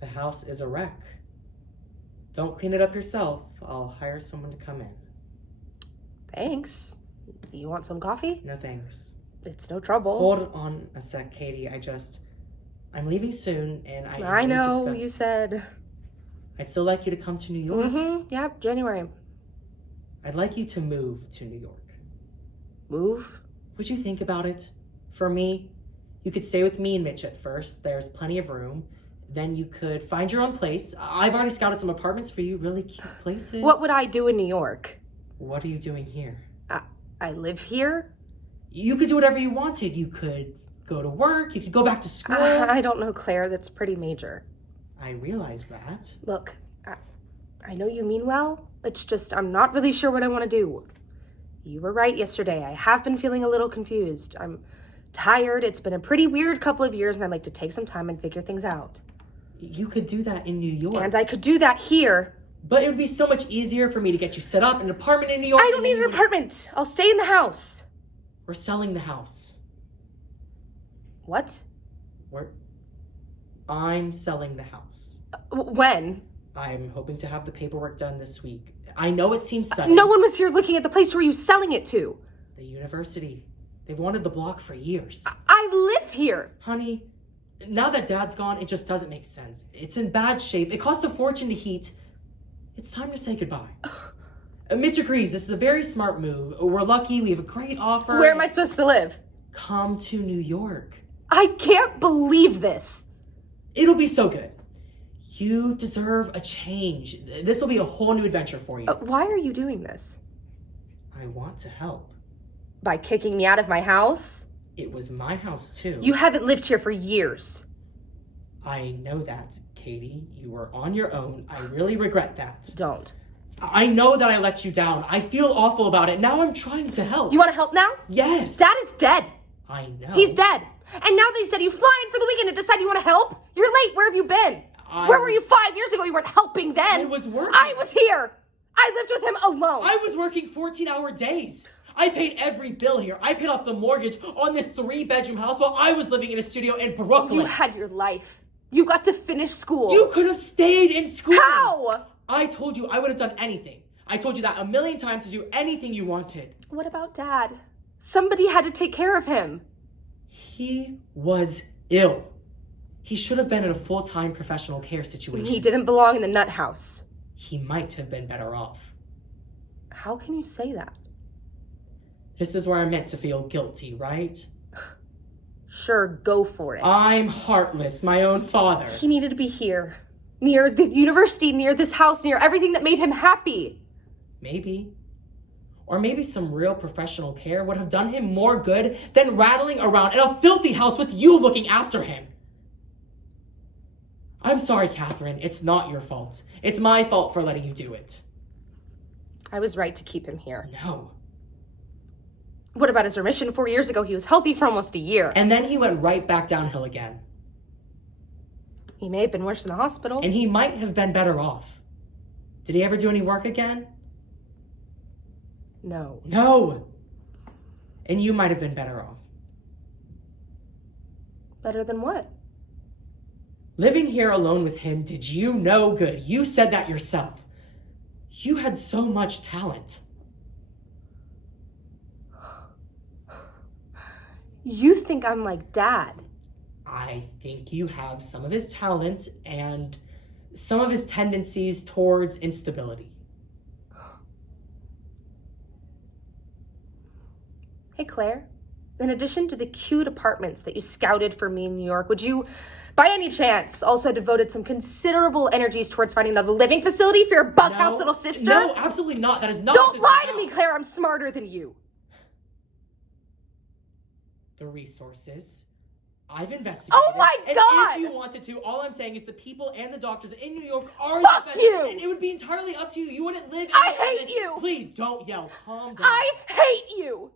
The house is a wreck. Don't clean it up yourself. I'll hire someone to come in. Thanks. You want some coffee? No thanks. It's no trouble. Hold on a sec, Katie. I'm leaving soon, and I know, you said. I'd still like you to come to New York. Yep, January. I'd like you to move to New York. Move? Would you think about it? For me, you could stay with me and Mitch at first. There's plenty of room. Then you could find your own place. I've already scouted some apartments for you, really cute places. What would I do in New York? What are you doing here? I live here? You could do whatever you wanted. You could go to work. You could go back to school. I don't know, Claire. That's pretty major. I realize that. Look, I know you mean well. It's just I'm not really sure what I want to do. You were right yesterday. I have been feeling a little confused. I'm tired. It's been a pretty weird couple of years, and I'd like to take some time and figure things out. You could do that in New York. And I could do that here. But it would be so much easier for me to get you set up in an apartment in New York. I don't need an apartment. I'll stay in the house. We're selling the house. What? I'm selling the house. When? I'm hoping to have the paperwork done this week. I know it seems sudden. No one was here looking at the place. Who are you selling it to? The university. They've wanted the block for years. I live here. Honey, now that Dad's gone, it just doesn't make sense. It's in bad shape. It costs a fortune to heat. It's time to say goodbye. Mitch agrees. This is a very smart move. We're lucky. We have a great offer. Where am I supposed to live? Come to New York. I can't believe this. It'll be so good. You deserve a change. This will be a whole new adventure for you. Why are you doing this? I want to help. By kicking me out of my house? It was my house, too. You haven't lived here for years. I know that, Katie. You were on your own. I really regret that. Don't. I know that I let you down. I feel awful about it. Now I'm trying to help. You want to help now? Yes. Dad is dead. I know. He's dead. And now that he said you fly in for the weekend and decide you want to help? You're late. Where have you been? Where were you 5 years ago? You weren't helping then. I was working. I was here. I lived with him alone. I was working 14-hour days. I paid every bill here. I paid off the mortgage on this 3-bedroom house while I was living in a studio in Brooklyn. You had your life. You got to finish school. You could have stayed in school. How? I told you I would have done anything. I told you that a million times to do anything you wanted. What about Dad? Somebody had to take care of him. He was ill. He should have been in a full-time professional care situation. He didn't belong in the nut house. He might have been better off. How can you say that? This is where I'm meant to feel guilty, right? Sure, go for it. I'm heartless, my own father. He needed to be here. Near the university, near this house, near everything that made him happy. Maybe. Or maybe some real professional care would have done him more good than rattling around in a filthy house with you looking after him. I'm sorry, Catherine. It's not your fault. It's my fault for letting you do it. I was right to keep him here. No. What about his remission? 4 years ago, he was healthy for almost a year. And then he went right back downhill again. He may have been worse in the hospital. And he might have been better off. Did he ever do any work again? No. No. And you might have been better off. Better than what? Living here alone with him did you no good. You said that yourself. You had so much talent. You think I'm like Dad? I think you have some of his talent and some of his tendencies towards instability. Hey, Claire. In addition to the cute apartments that you scouted for me in New York, would you, by any chance, also devoted some considerable energies towards finding another living facility for your bughouse little sister? No, absolutely not. That is not Don't what this lie is to me, about. Claire. I'm smarter than you. The resources. I've investigated. Oh my and God! If you wanted to, all I'm saying is the people and the doctors in New York are Fuck the best. you! And it would be entirely up to you. You wouldn't live. I hate you! Please don't yell. Calm down. I hate you!